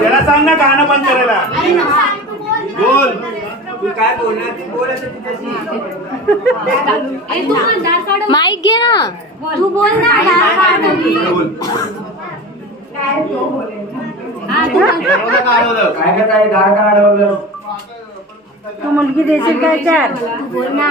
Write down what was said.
त्याला सांग ना गाणं बंद करायला. बोल तू काय बोलणार ती बोलायचं तिच्याशी. माईक घे ना तू बोल ना. काय काय दार काढवलं तू मुलगी देशील काय चार.